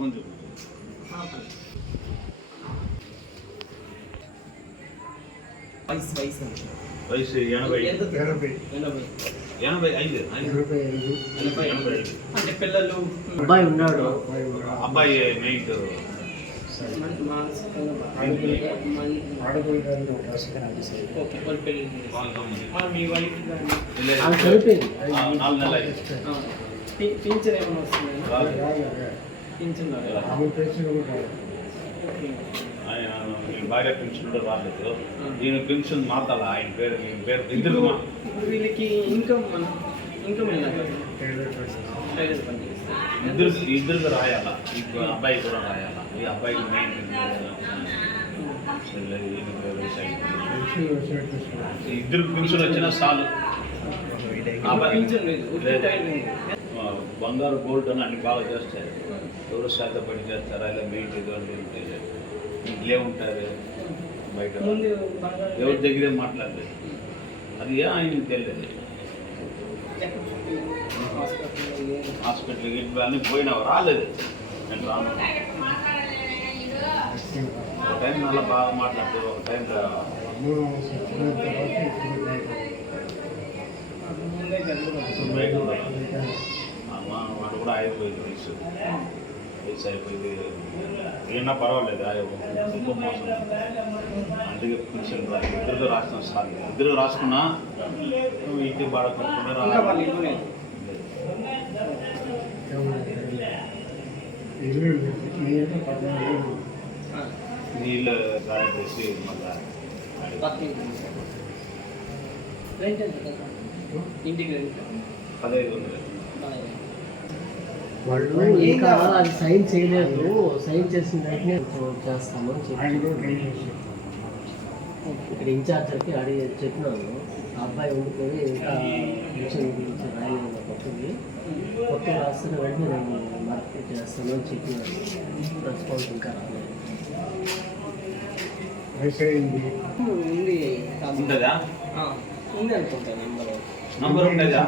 మొహం చూపు. వయసు 85. అంటే పిల్లలు అబ్బాయి ఉన్నాడు. అబ్బాయి మెయిట్ మీ వైఫ్ 4 నెలలు అయింది. పింఛన్ ఏమైనా వస్తుంది? పింఛన్ ఆయన భార్య పెన్షన్ కూడా రాలేదు. ఈయన పెన్షన్ మాతాల ఆయన పేరు ఇద్దరు వీళ్ళకి ఇన్కమ్ ఇద్దరికి రాయాలా. అబ్బాయి కూడా రాయాలా. ఈ అబ్బాయికి మెయిన్ ఇద్దరికి పెన్షన్ వచ్చినా చాలు. బంగారు గోల్డ్ అని అన్ని బాగా చేస్తారు. ఎవరు శాతపడి చేస్తారా ఇలా మెయిన్ ఇంట్లో ఉంటారు బయట ఎవరి దగ్గరే మాట్లాడలేదు. అది ఆయనకి తెలియదు. హాస్పిటల్కి అన్నీ పోయినావు రాలేదు. నేను రాను. ఒక టైం అలా బాగా మాట్లాడతారు. ఒక టైం బయట వాడు కూడా అయిపోయింది. వయసు అయిపోయింది. ఏమన్నా పర్వాలేదు. ఇంకో మోసం అందుకే పెన్షన్ ఇద్దరు రాసిన సార్ ఇద్దరు రాసుకున్నా ఇంటికి బాగా కట్టుకున్నా నీళ్ళు గాలి చేసి మళ్ళీ 1500. వాళ్ళు ఇంకా అది సైన్ చేయలేదు. సైన్ చేసిన వెంటనే చేస్తాము ఇక్కడ ఇన్ఛార్జ్కి అడిగి చెప్పినాను. ఆ అబ్బాయి ఉండుకొని ఇంకా మిషన్ గురించి రాయలేదు. కొత్త రాస్తున్న వెంటనే నేను మార్కెట్ చేస్తాను అని చెప్పినాను. రెస్పాన్స్ ఇంకా రాలేదు. ఉంది ఉంటుందా? ఉంది అనుకుంటా నంబర్ ఉంటుందా?